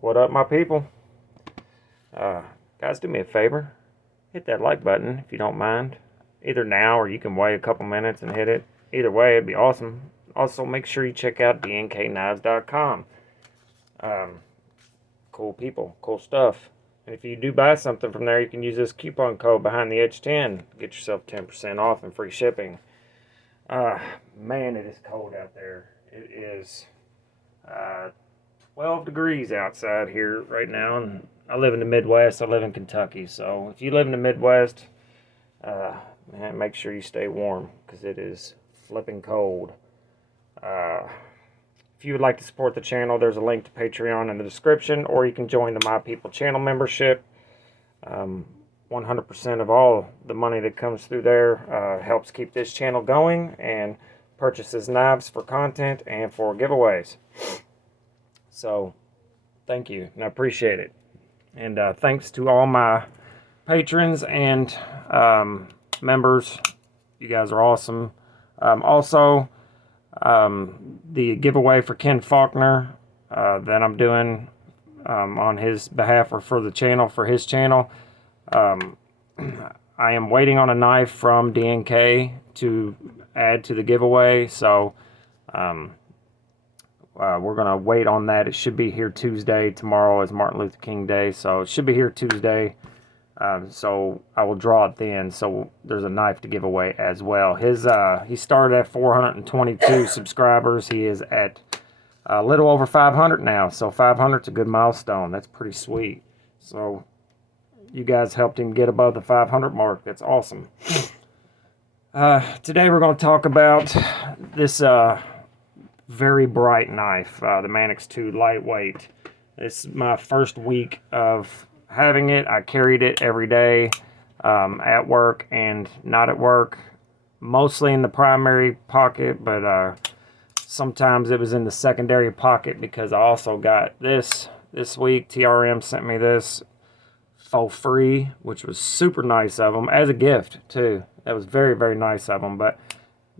What up, my people? Guys, do me a favor. Hit that like button if you don't mind. Either now or you can wait a couple minutes and hit it. Either way, it'd be awesome. Also, make sure you check out DNKKnives.com. Cool people, cool stuff. And if you do buy something from there, you can use this coupon code behind the edge 10. Get yourself 10% off and free shipping. Man, it is cold out there. It is 12 degrees outside here right now, and I live in the Midwest. I live in Kentucky, so if you live in the Midwest, man, make sure you stay warm because it is flipping cold. If you would like to support the channel, there's a link to Patreon in the description, or you can join the My People channel membership. 100% of all the money that comes through there helps keep this channel going and purchases knives for content and for giveaways. So, thank you, and I appreciate it. And thanks to all my patrons and members. You guys are awesome. Also, the giveaway for Ken Faulkner that I'm doing on his behalf or for the channel, for his channel. I am waiting on a knife from DNK to add to the giveaway, so we're going to wait on that. It should be here Tuesday. Tomorrow is Martin Luther King Day, so it should be here Tuesday. So I will draw it then, so there's a knife to give away as well. He started at 422 subscribers. He is at a little over 500 now, so 500 is a good milestone. That's pretty sweet. So you guys helped him get above the 500 mark. That's awesome. Today we're going to talk about this very bright knife, the Manix 2 lightweight. This is my first week of having it. I carried it every day at work and not at work, mostly in the primary pocket, but sometimes it was in the secondary pocket because I also got this week. TRM sent me this for free, which was super nice of them, as a gift too. That was very, very nice of them, but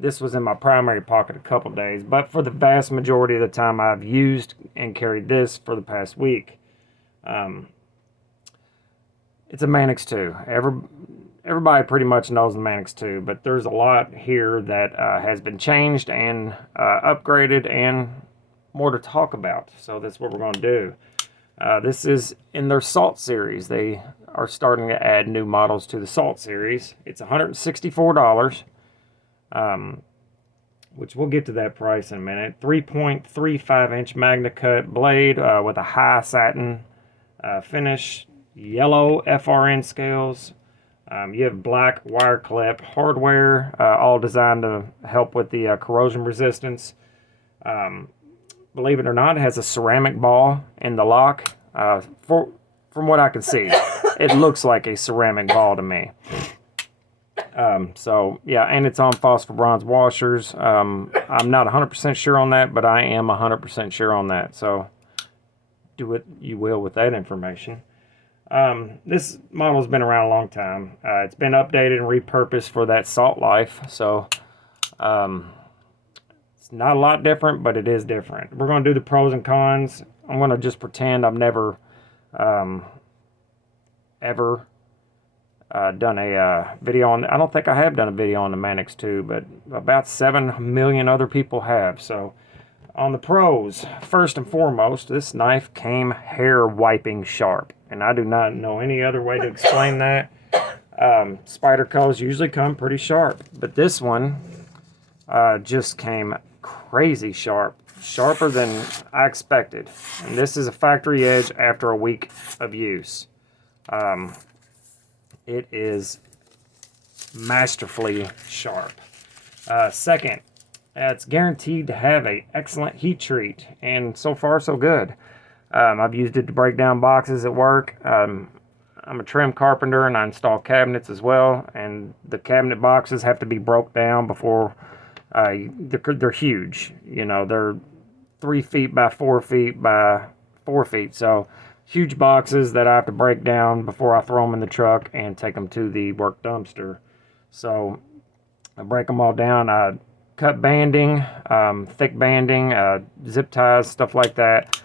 this was in my primary pocket a couple days. But for the vast majority of the time, I've used and carried this for the past week. It's a Manix 2. Everybody pretty much knows the Manix 2, but there's a lot here that has been changed and upgraded and more to talk about. So that's what we're going to do. This is in their Salt series. They are starting to add new models to the Salt series. It's $164, which we'll get to that price in a minute. 3.35-inch Magnacut blade with a high satin finish. Yellow FRN scales. You have black wire clip hardware, all designed to help with the corrosion resistance. Believe it or not, it has a ceramic ball in the lock. From what I can see, it looks like a ceramic ball to me. So yeah, and it's on phosphor bronze washers. I'm not 100% sure on that, but I am 100% sure on that. So do what you will with that information. This model's been around a long time. It's been updated and repurposed for that Salt life, so it's not a lot different, but it is different. We're going to do the pros and cons. I'm going to just pretend I've never ever done a video on. I don't think I have done a video on the Manix 2, but about 7 million other people have. So on the pros, first and foremost, this knife came hair wiping sharp. And I do not know any other way to explain that. Spider colors usually come pretty sharp, but this one just came crazy sharp. Sharper than I expected. And this is a factory edge after a week of use. It is masterfully sharp. Second, it's guaranteed to have an excellent heat treat, and so far so good. I've used it to break down boxes at work. I'm a trim carpenter and I install cabinets as well, and the cabinet boxes have to be broke down before they're huge. You know, they're 3 feet by 4 feet by 4 feet, so huge boxes that I have to break down before I throw them in the truck and take them to the work dumpster. So I break them all down. I cut banding, thick banding, zip ties, stuff like that.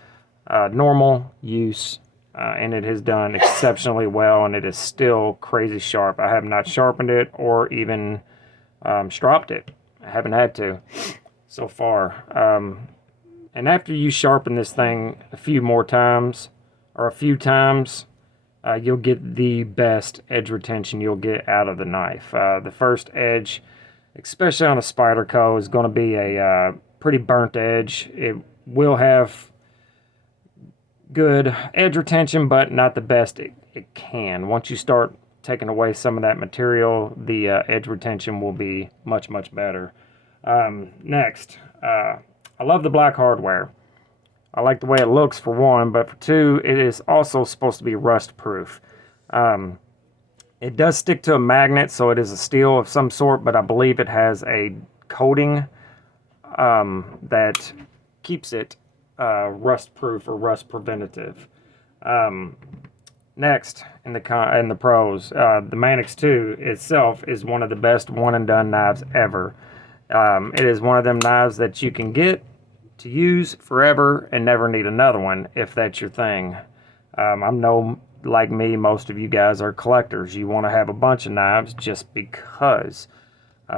normal use, and it has done exceptionally well, and it is still crazy sharp. I have not sharpened it or even stropped it. I haven't had to so far. And after you sharpen this thing a few more times, or a few times, you'll get the best edge retention you'll get out of the knife. The first edge, especially on a Spyderco, is going to be a pretty burnt edge. It will have good edge retention, but not the best it can. Once you start taking away some of that material, the edge retention will be much, much better. Next, I love the black hardware. I like the way it looks for one, but for two, it is also supposed to be rust proof. It does stick to a magnet, so it is a steel of some sort, but I believe it has a coating that keeps it rust proof or rust preventative. Next, in the pros, the Manix 2 itself is one of the best one and done knives ever. It is one of them knives that you can get to use forever and never need another one if that's your thing. Like me, most of you guys are collectors. You want to have a bunch of knives just because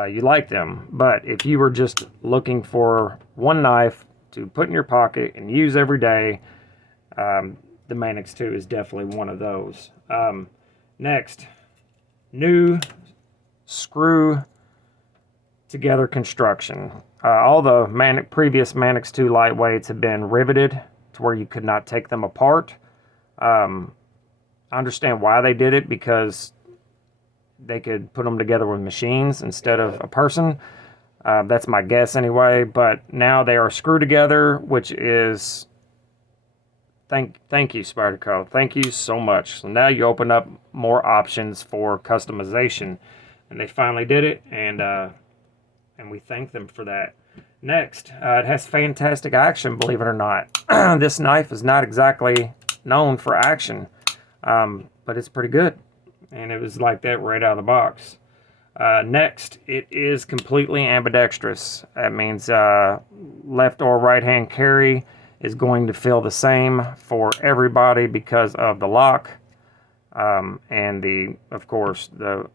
you like them. But if you were just looking for one knife to put in your pocket and use every day, the Manix 2 is definitely one of those. Next, new screw together construction. All the previous Manix 2 lightweights have been riveted to where you could not take them apart. I understand why they did it, because they could put them together with machines instead of a person. That's my guess anyway, but now they are screwed together, which is thank you, Spyderco. Thank you so much. So now you open up more options for customization, and they finally did it, and we thank them for that. Next, it has fantastic action, believe it or not. This knife is not exactly known for action, but it's pretty good, and it was like that right out of the box. Next, it is completely ambidextrous. That means left or right hand carry is going to feel the same for everybody because of the lock and of course the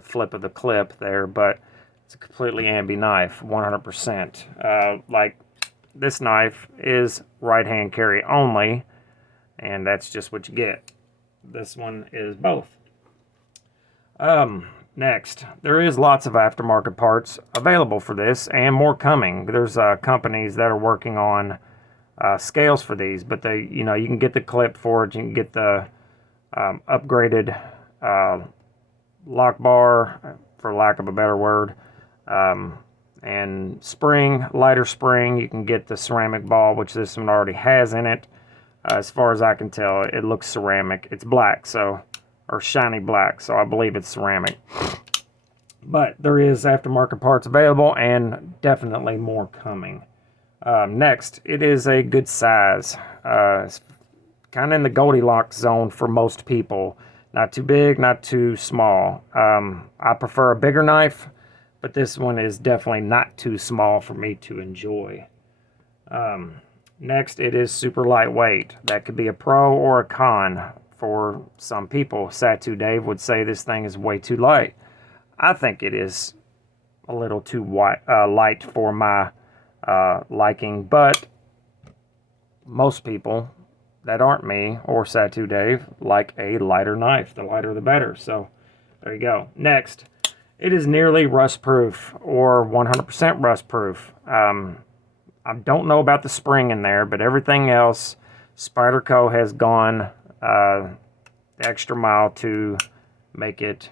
flip of the clip there, but it's a completely ambi knife, 100%. Like this knife is right hand carry only, and that's just what you get. This one is both. Next, there is lots of aftermarket parts available for this, and more coming. There's companies that are working on scales for these, but you can get the clip for it. You can get the upgraded lock bar, for lack of a better word, and lighter spring. You can get the ceramic ball, which this one already has in it. As far as I can tell, it looks ceramic. It's black, or shiny black, so I believe it's ceramic. But there is aftermarket parts available, and definitely more coming. Next, it is a good size. It's kind of in the Goldilocks zone for most people. Not too big, not too small. I prefer a bigger knife, but this one is definitely not too small for me to enjoy. Next, it is super lightweight. That could be a pro or a con for some people. Satu Dave would say this thing is way too light. I think it is a little too light for my liking, but most people that aren't me or Satu Dave like a lighter knife. The lighter the better. So there you go. Next, it is nearly rust proof or 100% rust proof. I don't know about the spring in there, but everything else, Spyderco has gone the extra mile to make it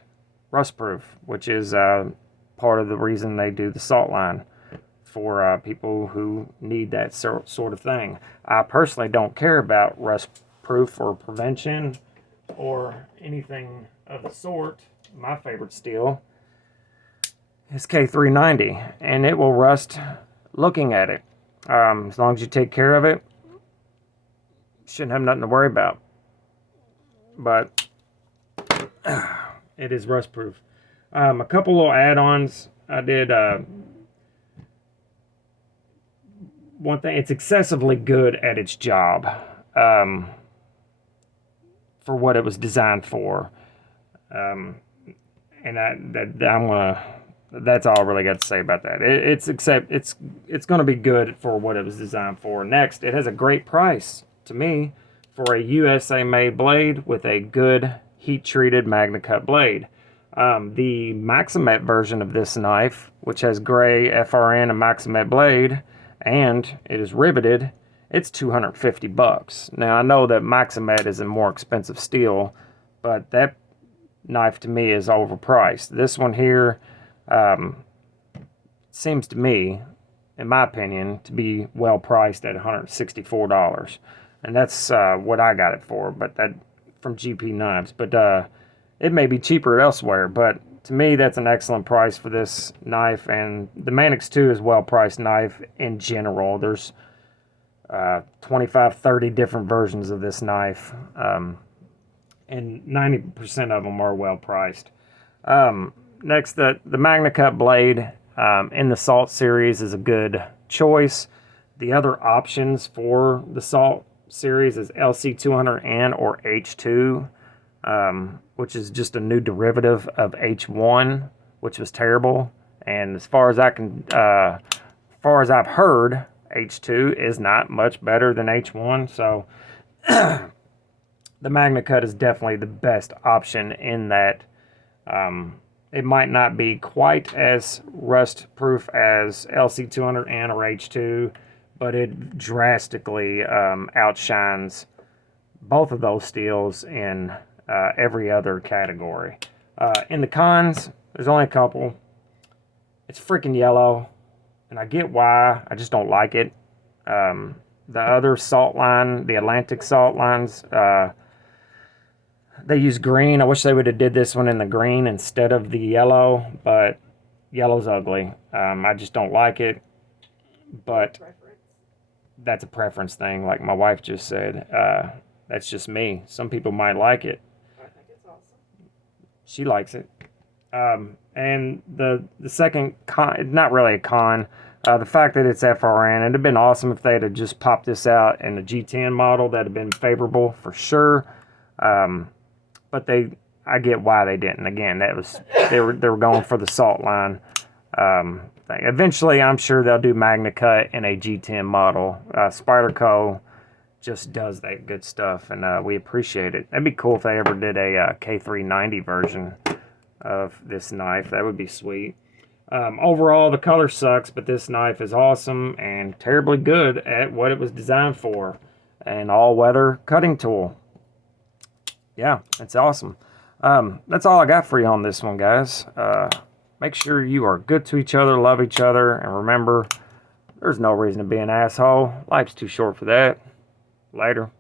rust proof, which is part of the reason they do the salt line, for people who need that sort of thing. I personally don't care about rust proof or prevention or anything of the sort. My favorite steel is K390, and it will rust looking at it. As long as you take care of it, shouldn't have nothing to worry about. But it is rust proof. A couple little add-ons. I did one thing, it's excessively good at its job for what it was designed for. And that's all I really got to say about that. It's going to be good for what it was designed for. Next, it has a great price to me for a USA made blade with a good heat treated Magnacut blade. The Maximet version of this knife, which has gray FRN and Maximet blade, and it is riveted, it's $250. Now I know that Maximet is a more expensive steel, but that knife to me is overpriced. This one here seems to me, in my opinion, to be well priced at $164, and that's what I got it for. But that from GP Knives, but it may be cheaper elsewhere. But to me, that's an excellent price for this knife, and the Manix 2 is well priced knife in general. There's 25, 30 different versions of this knife, and 90% of them are well priced. Next, the Magnacut blade in the Salt series is a good choice. The other options for the Salt series is LC200N or H2, which is just a new derivative of H1, which was terrible. And as far as I've heard, H2 is not much better than H1. So the Magnacut is definitely the best option in that. It might not be quite as rust proof as LC200N or H2, but it drastically outshines both of those steels in every other category. In the cons, there's only a couple. It's freaking yellow, and I get why. I just don't like it. The other salt line, the Atlantic salt lines, they use green. I wish they would have did this one in the green instead of the yellow, but yellow's ugly. I just don't like it, but that's a preference thing, like my wife just said. That's just me. Some people might like it. I think it's awesome. She likes it. And the second con, not really a con, the fact that it's FRN, it'd have been awesome if they'd have just popped this out in the G10 model. That'd have been favorable for sure. But I get why they didn't. Again, they were going for the salt line thing. Eventually, I'm sure they'll do Magnacut in a G10 model. Spyderco just does that good stuff, and we appreciate it. That'd be cool if they ever did a K390 version of this knife. That would be sweet. Overall, the color sucks, but this knife is awesome and terribly good at what it was designed for. An all-weather cutting tool. Yeah, it's awesome. That's all I got for you on this one, guys. Make sure you are good to each other, love each other, and remember, there's no reason to be an asshole. Life's too short for that. Later.